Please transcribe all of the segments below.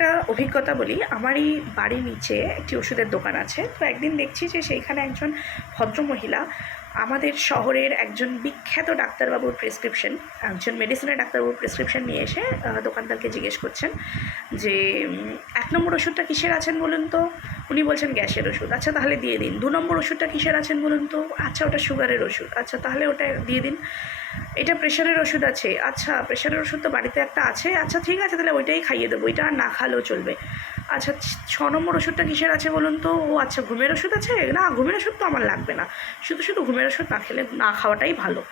একটা অভিজ্ঞতা বলি। আমারই বাড়ির নিচে একটি ওষুধের দোকান আছে। তো একদিন দেখছি যে সেইখানে একজন ভদ্রমহিলা আমাদের শহরের একজন বিখ্যাত ডাক্তারবাবুর প্রেসক্রিপশন একজন মেডিসিনের ডাক্তারবাবুর প্রেসক্রিপশন নিয়ে এসে দোকানদারকে জিজ্ঞেস করছেন যে এক নম্বর ওষুধটা কিসের আছেন বলুন তো? উনি বলছেন গ্যাসের ওষুধ। আচ্ছা তাহলে দিয়ে দিন। দু নম্বর ওষুধটা কিসের আছেন বলুন তো? আচ্ছা ওটা সুগারের ওষুধ। আচ্ছা তাহলে ওটা দিয়ে দিন। এটা প্রেশারের ওষুধ আছে। আচ্ছা প্রেশারের ওষুধ তো বাড়িতে একটা আছে? আচ্ছা ঠিক আছে, তাহলে ওইটাই খাইয়ে দেবো। ওইটা আর না খালেও চলবে। আচ্ছা ছ- নম্বর ওষুধটা কিসের আছে বলুন তো? ও আচ্ছা ঘুমের ওষুধ আছে? না, ঘুমের ওষুধ তো আমার লাগবে না। শুধু শুধু ঘুমের ওষুধ না খেলে না খাওয়াটাই ভালো।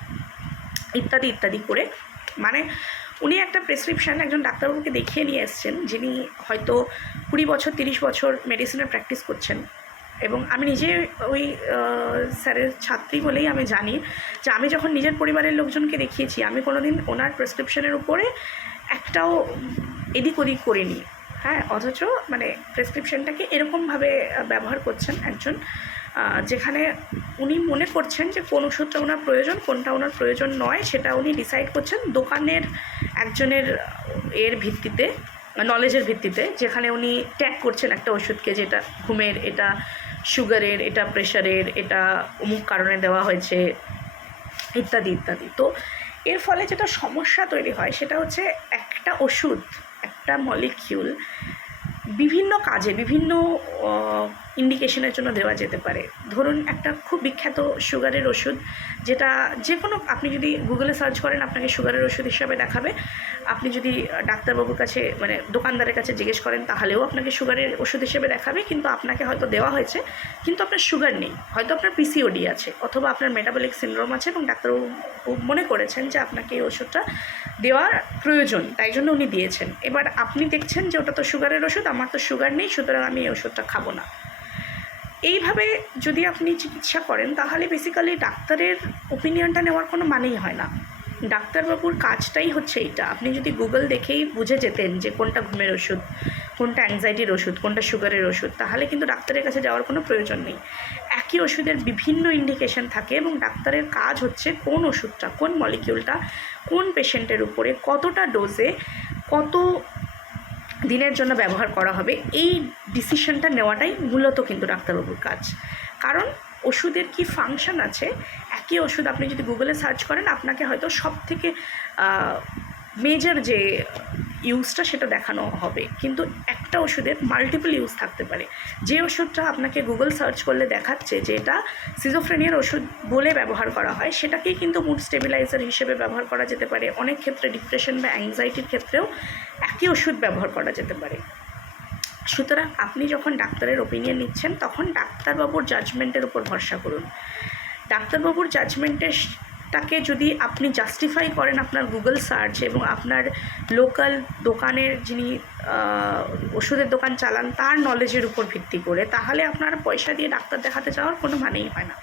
ইত্যাদি ইত্যাদি করে। মানে উনি একটা প্রেসক্রিপশান একজন ডাক্তারবাবুকে দেখিয়ে নিয়ে এসছেন, যিনি হয়তো কুড়ি বছর, তিরিশ বছর মেডিসিনের প্র্যাকটিস করছেন। এবং আমি নিজে ওই স্যারের ছাত্রী বলেই আমি জানি যে আমি যখন নিজের পরিবারের লোকজনকে দেখিয়েছি, আমি কোনো দিন ওনার প্রেসক্রিপশনের উপরে একটাও এদিক ওদিক করিনি। হ্যাঁ অথচ মানে প্রেসক্রিপশনটাকে এরকমভাবে ব্যবহার করছেন একজন যেখানে উনি মনে করছেন যে কোন ওষুধটা ওনার প্রয়োজন, কোনটা ওনার প্রয়োজন নয়, সেটা উনি ডিসাইড করছেন দোকানের একজনের এর ভিত্তিতে নলেজের ভিত্তিতে, যেখানে উনি ট্যাগ করছেন একটা ওষুধকে যেটা ঘুমের, এটা সুগারের এটা প্রেশারের এটা অমুক কারণে দেওয়া হয়েছে, ইত্যাদি ইত্যাদি। তো এর ফলে যেটা সমস্যা তৈরি হয়, সেটা হচ্ছে একটা ওষুধ একটা মলিকিউল বিভিন্ন কাজে বিভিন্ন ইন্ডিকেশনের জন্য দেওয়া যেতে পারে। ধরুন একটা খুব বিখ্যাত সুগারের ওষুধ, যেটা যে কোনো আপনি যদি গুগলে সার্চ করেন, আপনাকে সুগারের ওষুধ হিসাবে দেখাবে। আপনি যদি ডাক্তারবাবুর কাছে মানে দোকানদারের কাছে জিজ্ঞেস করেন, তাহলেও আপনাকে সুগারের ওষুধ হিসেবে দেখাবে, কিন্তু আপনাকে হয়তো দেওয়া হয়েছে, কিন্তু আপনার সুগার নেই। হয়তো আপনার পিসিওডি আছে, অথবা আপনার মেটাবলিক সিন্ড্রোম আছে, এবং ডাক্তারবাবু মনে করেছেন যে আপনাকে এই ওষুধটা দেওয়ার প্রয়োজন, তাই জন্য উনি দিয়েছেন। এবার আপনি দেখছেন যে ওটা তো সুগারের ওষুধ, আমার তো সুগার নেই, সুতরাং আমি এই ওষুধটা খাব না। এইভাবে যদি আপনি চিকিৎসা করেন, তাহলে বেসিক্যালি ডাক্তারের ওপিনিয়নটা নেওয়ার কোনো মানেই হয় না। ডাক্তারবাবুর কাজটাই হচ্ছে এইটা। আপনি যদি গুগল দেখেই বুঝে যেতেন যে কোনটা ঘুমের ওষুধ, কোনটা অ্যাংজাইটির ওষুধ, কোনটা সুগারের ওষুধ, তাহলে কিন্তু ডাক্তারের কাছে যাওয়ার কোনো প্রয়োজন নেই। একই ওষুধের বিভিন্ন ইন্ডিকেশন থাকে এবং ডাক্তারের কাজ হচ্ছে কোন ওষুধটা, কোন মলিকিউলটা কোন পেশেন্টের উপরে কতটা ডোজে কত দিনের জন্য ব্যবহার করা হবে, এই ডিসিশনটা নেওয়াটাই মূলত কিন্তু ডাক্তারবাবুর কাজ। কারণ ওষুধের কি ফাংশন আছে, একই ওষুধ আপনি যদি গুগলে সার্চ করেন, আপনাকে হয়তো সব থেকে মেজর যে ইউজটা সেটা দেখানো হবে। কিন্তু একটা ওষুধের মাল্টিপল ইউজ থাকতে পারে। যে ওষুধটা আপনাকে গুগল সার্চ করলে দেখাচ্ছে যে এটা সিজোফ্রেনিয়ার ওষুধ বলে ব্যবহার করা হয়, সেটাকেই কিন্তু মুড স্টেবিলাইজার হিসেবে ব্যবহার করা যেতে পারে। অনেক ক্ষেত্রে ডিপ্রেশন বা অ্যাংজাইটির ক্ষেত্রেও একই ওষুধ ব্যবহার করা যেতে পারে। সুতরাং আপনি যখন ডাক্তারের ওপিনিয়ন নিচ্ছেন, তখন ডাক্তারবাবুর জাজমেন্টের উপর ভরসা করুন। ডাক্তারবাবুর জাজমেন্টের তাকে যদি আপনি জাস্টিফাই করেন আপনার গুগল সার্চ এবং আপনার লোকাল দোকানের যিনি ওষুধের দোকান চালান, তার নলেজের উপর ভিত্তি করে, তাহলে আপনার পয়সা দিয়ে ডাক্তার দেখাতে যাওয়ার কোনো মানেই হয় না।